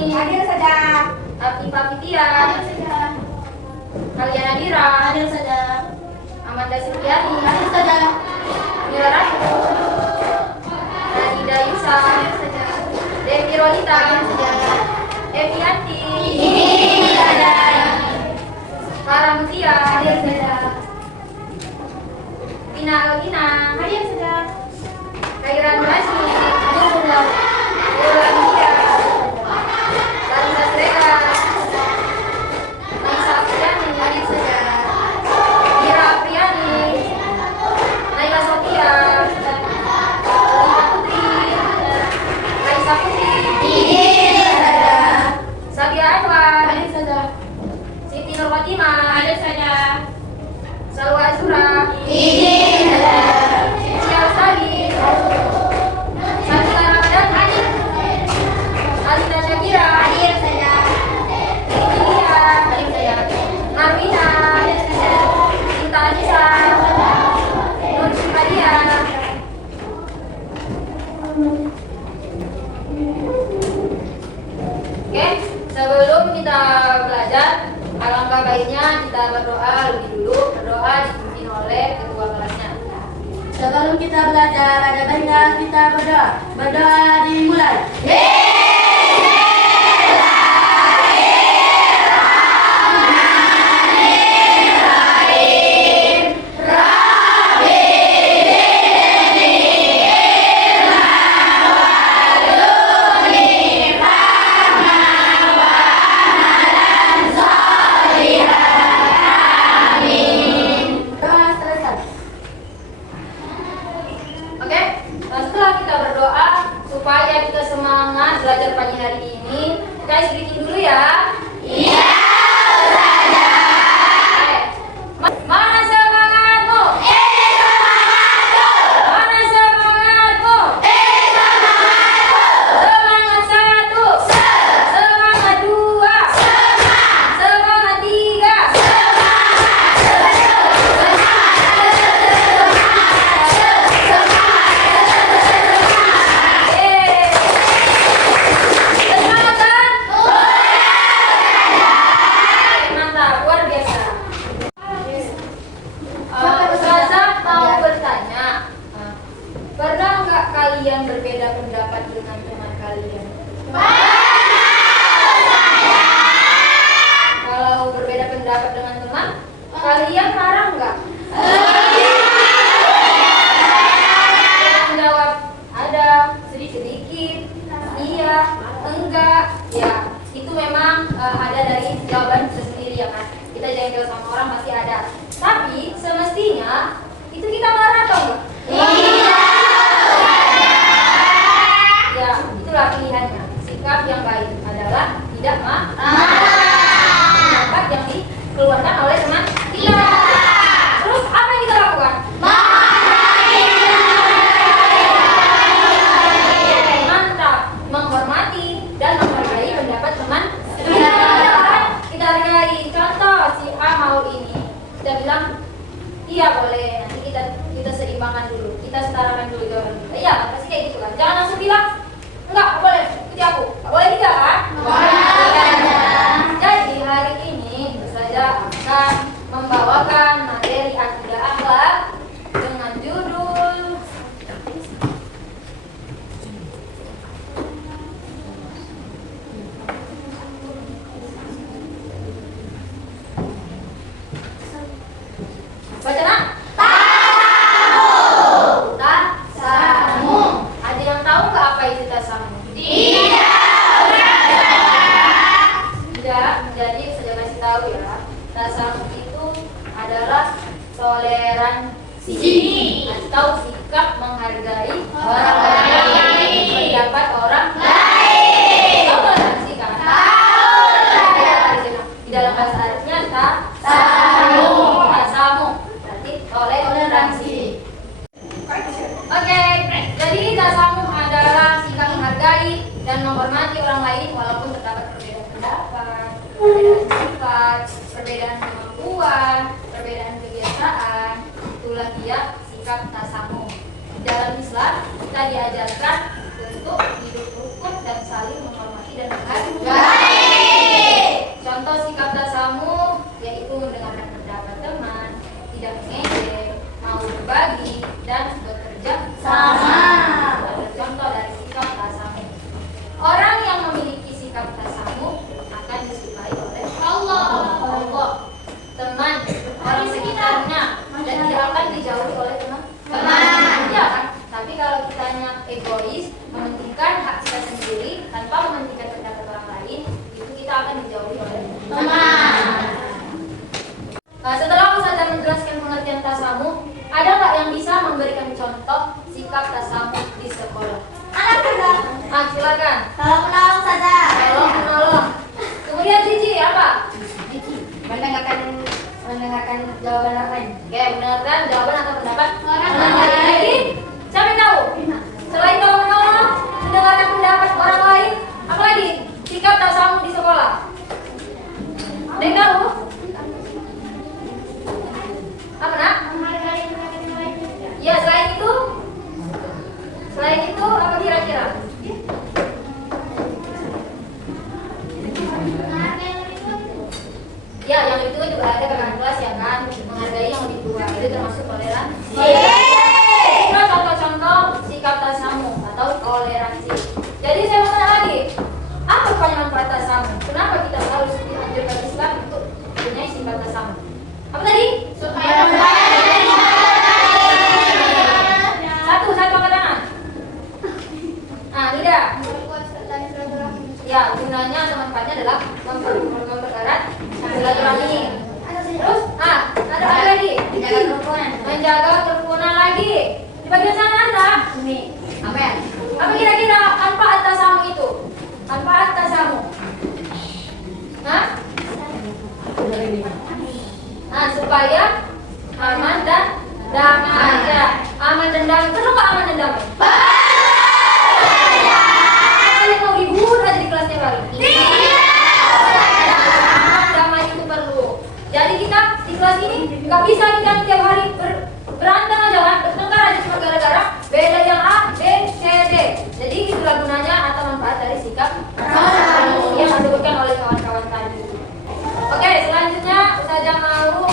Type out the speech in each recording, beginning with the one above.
Fitriani. Hadir saja. Afifa Fitia. Hadir saja. Kalian Adira. Hadir saja. Amanda Supriyani. Hadir saja. Mila Ratu. Radida Yusa. Hadir saja. Devi Rolita. Hadir saja. Evianti. Hadir saja. Farah Mutia. Hadir saja. Tina Algina. Hadir saja. Kairan Masni. Hadir saja. Yola Mutia. Larissa Srega. Naisa Apriani. Hadir saja. Mira Apriani. Naila Sophia. Lita Putri. Raisa Putri. Hadir saja. Sabia Anwar. Hadir saja. Siti Nurwatima. Hadir saja. Salwa Azura. Hadir saja. Ciao Sali. Sabila Ramadhani. Alina Syakira. Hadir saja. Lilia. Hadir saja. Marwina. Hadir saja. Sinta Anissa. Nur Sukaria. Oke, sebelum kita belajar, alangkah baiknya kita berdoa lebih dulu. Berdoa dipimpin oleh ketua kelasnya. Sebelum kita belajar, ada baiknya kita berdoa. Berdoa dimulai. Doa selesai. Oke, nah setelah kita berdoa supaya kita semangat belajar pagi hari ini, kita sedikit dulu ya. Iya, mana semangatmu? Mana semangatmu? Semangat satu, semangat dua, semangat tiga. Semangat kan? Mantap, luar biasa. Ustazah mau bertanya, pernah nggak kalian berbeda pendapat dengan teman kalian? Kalau berbeda pendapat dengan teman, kalian marah nggak? Menjawab ada sedikit, iya, enggak, ya itu memang ada dari jawaban tersendiri ya kan. Kita jangan jawab sama orang pasti ada. Tapi semestinya itu kita marah atau enggak? Ya, itulah pilihannya. Sikap yang baik adalah tidak marah. Pendapat yang dikeluarkan oleh teman kita. Terus apa yang kita lakukan? Mantap, menghormati dan menghargai pendapat teman kita. Kita hargai. Contoh si A mau ini, kita bilang iya boleh. Nanti kita seimbangkan dulu, kita setarakan dulu jawaban kita. Iya, pasti kayak gitu kan. Jangan langsung bilang enggak boleh ikuti aku. Nggak boleh tidak kan? Jadi hari ini Ustazah akan membawakan materi akidah akhlak dengan judul baca nak? Tasamu. Ada yang tahu nggak apa itu tasamu? Tidak. Jadi saya kasih tahu ya. Tasamu itu adalah toleransi atau sikap menghargai orang lain, pendapat orang lain. Tahu toleransi kan? Di dalam bahasa Arabnya tasamu. Berarti toleransi. Oke, jadi tasamu adalah sikap menghargai dan menghormati orang lain walaupun terdapat perbedaan pendapat, perbedaan sifat, perbedaan kemampuan, perbedaan kebiasaan. Itulah dia sikap tasamu. Dalam Islam kita diajarkan untuk hidup rukun dan saling menghormati dan menghargai. berbagi, dan bekerja Sama. Ada contoh dari sikap tasamu. Orang yang memiliki sikap tasamu akan disukai oleh Allah. Teman, orang sekitarnya, dan tidak akan dijauhi oleh teman. Ya kan? Tapi kalau kitanya egois, mementingkan hak kita sendiri tanpa mementingkan pendapat orang lain, itu kita akan dijauhi oleh Teman. Nah, setelah Ustazah menjelaskan pengertian tasamu, ada nggak yang bisa memberikan contoh sikap tasamu di sekolah? Ah, silakan. Kalau menolong saja. Tolong menolong. Kemudian Cici apa? Mendengarkan jawaban orang lain. Oke, mendengarkan jawaban atau pendapat Orang lain. lain. Lagi? Siapa yang tahu? Selain tahu menolong, mendengarkan pendapat orang lain, apa lagi? Sikap tasamu di sekolah. Ada yang tahu? Apa nak? Ya, selain itu apa kira-kira? Ya, yang itu juga ada kakak kelas ya kan, menghargai yang lebih tua, itu termasuk toleransi. Itu contoh-contoh sikap tasamu atau toleransi. Jadi saya mau tanya lagi, apa kepanjangan kata tasamu? Kenapa kita harus dianjurkan Islam untuk punya sikap tasamu? Apa tadi? Satu angkat tangan. Nah, tidak. Ya, gunanya atau manfaatnya adalah mempererat silaturahmi. Terus, ada apa lagi? Menjaga kerukunan lagi. Di bagian sana ada. Apa ya? Apa kira-kira manfaat tasamu itu? Manfaat tasamu? Hah? Nah, supaya aman dan damai. Ya, aman dan damai. Perlu nggak aman dan damai? Kalian mau ribut aja di kelasnya baru? Aman damai itu perlu. Jadi kita di kelas ini nggak bisa kita tiap hari berantem aja kan, bertengkar aja cuma gara-gara beda yang A, B, C, D. Jadi itulah gunanya atau manfaat dari sikap yang disebutkan oleh kawan-kawan tadi. Oke, selanjutnya Ustazah mau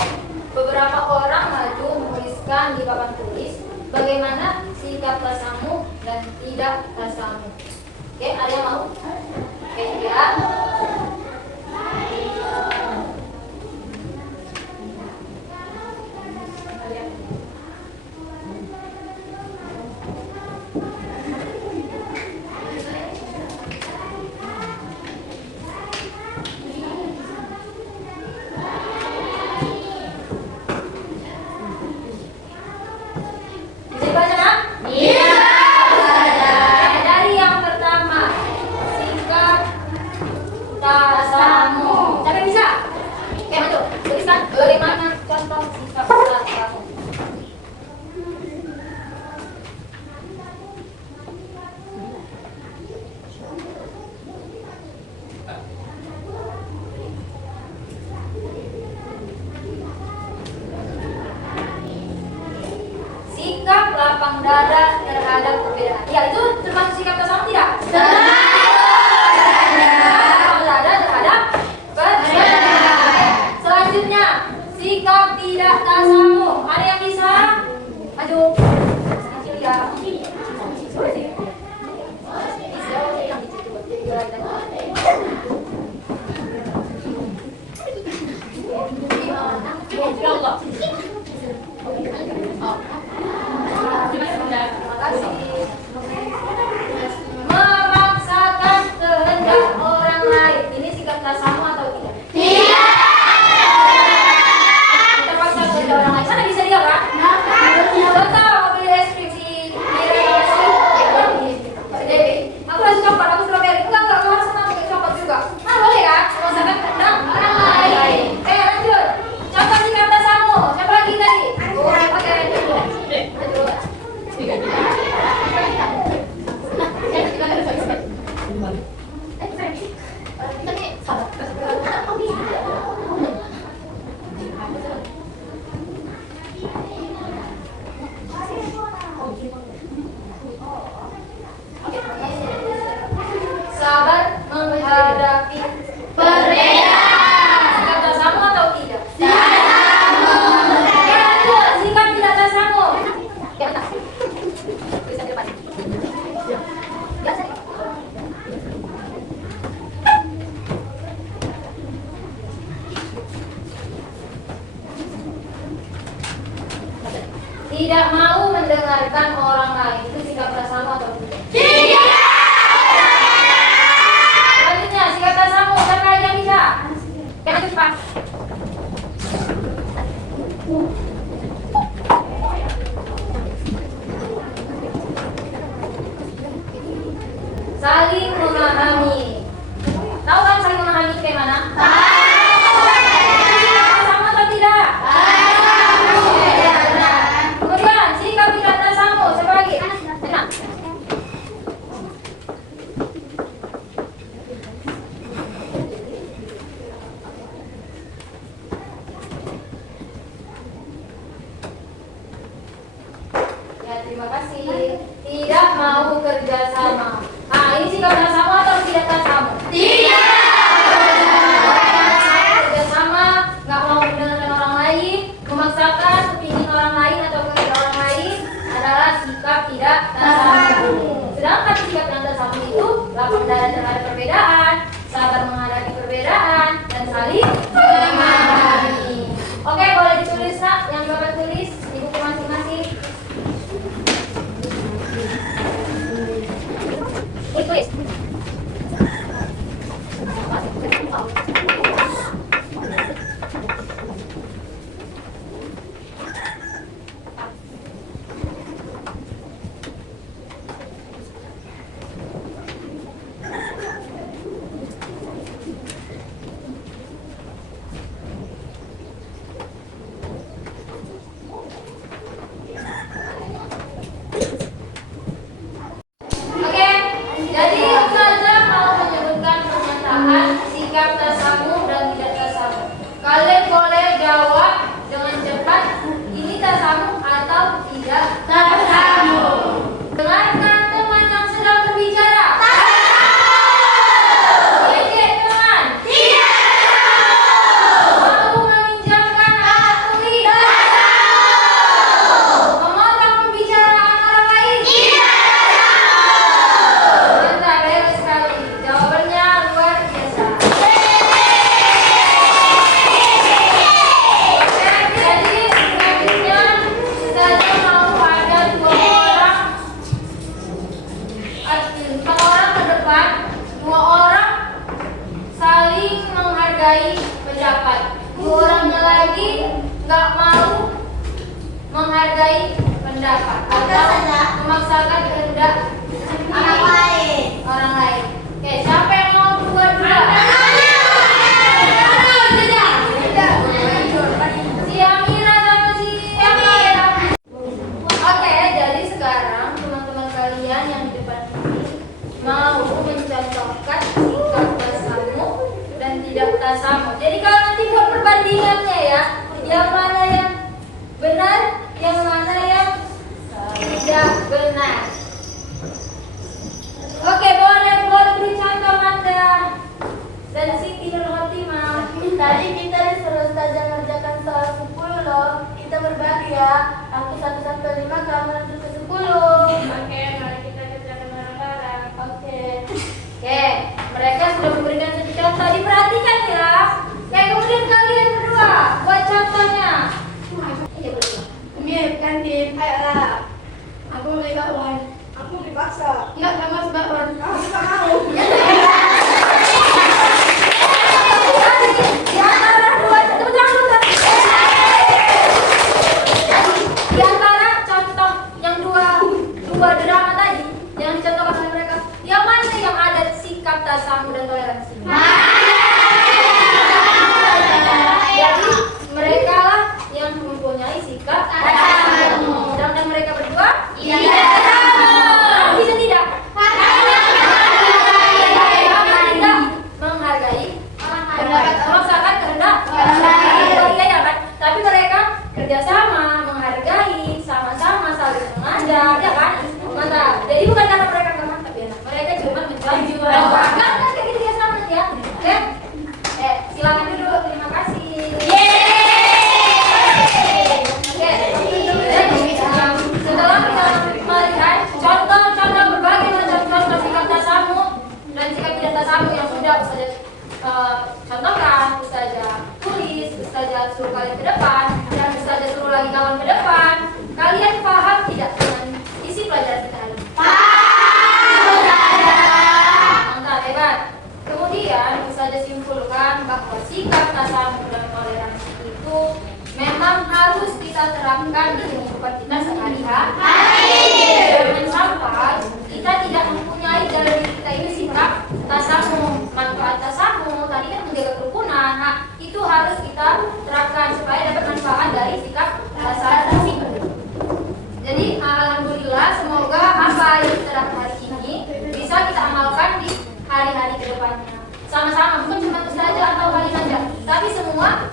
beberapa orang maju menuliskan di papan tulis bagaimana sikap tasamu dan tidak tasamu. Oke, ada yang mau? Oke, ya. Bisa baca kan? Iya. Dari yang pertama, sikap tasamu. Siapa yang bisa? Oke, betul. Tuliskan bagaimana contoh sikap tasamu. Sikap lapang dada terhadap perbedaan. Ya, itu termasuk sikap tasamu tidak? Lapang dada terhadap perbedaan. Selanjutnya, sikap tidak tasamu. Ada yang bisa? Maju. Kecil ya. Ya Allah. Terima kasih. Memaksakan kehendak orang lain. Ini sikap tasamu atau tidak? Tidak. Kita paksa kehendak orang lain. Sana bisa dia kan? Contoh mau beli es krim si aku kasih coklat, aku strawberry. Enggak, kamu harus sama pakai coklat juga. Nah, boleh kan? Memaksakan kehendak orang lain. Lanjut. Contoh sikap tasamu. Siapa lagi tadi? Oke, lanjut. tidak mau mendengarkan orang lain. Itu sikap tak sama atau tidak? Tidak. Selanjutnya, sikap tak sama. Siapa lagi yang bisa? Kita cepat. Saling memahami. Tahu kan saling memahami itu kayak mana? Sama atau tidak? Kemudian sikap tidak tersamu. Siapa lagi? Tenang. Ya, terima kasih. Tidak mau kerja sama. Ini sikap tak sama atau tidak tak sama? Tidak. Kerja sama, nggak mau mendengarkan orang lain, memaksakan kepingin orang lain atau kehendak orang lain adalah sikap tidak tak sama. Sedangkan sikap yang tak sama itu lapang dada terhadap perbedaan, sabar menghadapi perbedaan, dan saling memahami. Oke, boleh ditulis nak, yang bapak tulis di buku masing-masing. Tulis. Oke, jadi Ustazah mau menyebutkan pernyataan sikap tasamu dan tidak tasamu. Kalian boleh jawab dengan cepat, ini tasamu atau tidak Tasamu. Dengarkan teman yang sedang berbicara. Ejek teman. Mau meminjamkan alat tulis. Memotong pembicaraan orang lain. Mantap, hebat sekali. Jawabannya luar biasa. Oke, jadi selanjutnya saya mau ada empat orang ke depan, 2 orang saling menghargai pendapat, 2 orangnya lagi nggak mau menghargai pendapat atau memaksakan kehendak orang lain. Oke, siapa yang mau dua-dua? Si Amira sama si Emil. Oke, jadi sekarang teman-teman kalian yang di depan ini mau mencontohkan sikap tasamu dan tidak tasamu. Jadi kalau nanti buat perbandingannya ya, yang mana yang benar, yang mana yang tidak benar. Oke, boleh beri contoh Anda dan Siti Nurhotimah. Tadi kita disuruh Ustazah ngerjakan soal 10 loh. Kita berbagi ya. Aku 1 sampai 5, kamu lanjut ke 10. Oke, mari kita kerjakan bareng-bareng. Oke. Oke, mereka sudah memberikan satu contoh, diperhatikan ya. Oke, kemudian kalian berdua buat contohnya. Ini berdua. Mir, kantin. Ayolah. Aku mau bakwan. Aku dipaksa. Enggak mas bakwan. Aku nggak mau. Di antara dua, bentar. Di antara contoh yang dua drama tadi yang dicontohkan oleh mereka, yang mana yang ada sikap tasamu dan toleransi? Jadi mereka lah yang mempunyai sikap tasamu. Sedangkan mereka berdua bisa tidak? Tidak menghargai memaksakan kehendak orang lain. Iya ya kan? Tapi mereka kerjasama, menghargai, sama-sama saling mengajak, ya kan? Mantap. Jadi bukan karena mereka nggak mantap ya, mereka cuma mencoba. Kan kayak gitu ya sama ya. saya simpulkan bahwa sikap tasamuh dan toleransi itu memang harus kita terapkan di kehidupan kita sehari-hari. Jangan sampai kita tidak mempunyai dalam diri kita ini sikap tasamuh. Manfaat tasamuh tadi kan menjaga kerukunan. Nah, itu harus kita terapkan supaya dapat manfaat dari sikap tasamuh. Jadi alhamdulillah, semoga apa yang kita dapat hari ini bisa kita amalkan di hari-hari kedepannya. Sama-sama, bukan cuma ustazah atau kalian saja, tapi semua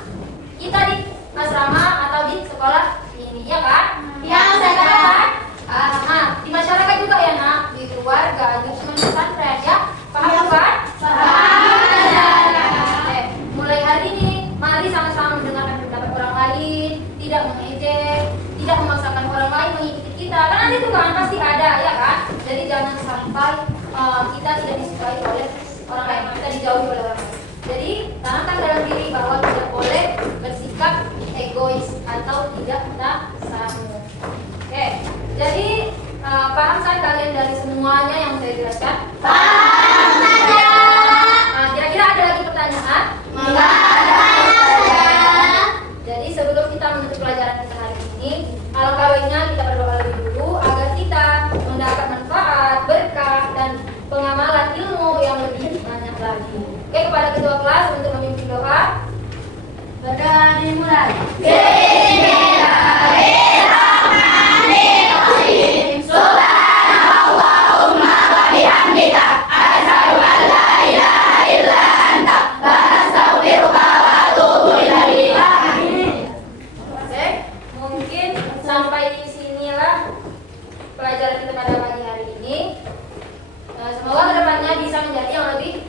kita di asrama atau di sekolah ini, ya kan? Ya, Ustazah. Nah, di masyarakat juga ya nak, di keluarga, di pesantren ya, paham kan? Mulai hari ini, mari sama-sama mendengarkan pendapat orang lain, tidak mengejek, tidak memaksakan orang lain mengikuti kita. Kan nanti itu kan pasti ada, ya kan? Jadi jangan sampai kita tidak disukai oleh orang lain, kita dijauhi oleh orang lain. Jadi tanamkan dalam diri bahwa tidak boleh bersikap egois atau tidak tasamuh. Oke, jadi paham kan kalian dari semuanya yang saya jelaskan? Paham saja. Nah, kira-kira ada lagi pertanyaan? Enggak ada, Ustazah. Jadi sebelum kita menutup pelajaran kita hari ini, alangkah baiknya kita berdoa lebih dulu agar kita mendapat manfaat, berkah, dan pengamalan ilmu yang lebih banyak lagi. Oke, kepada ketua kelas untuk memimpin doa. Berdoa dimulai. Oke, mungkin sampai di sinilah pelajaran kita pada pagi hari ini. Semoga kedepannya bisa menjadi yang lebih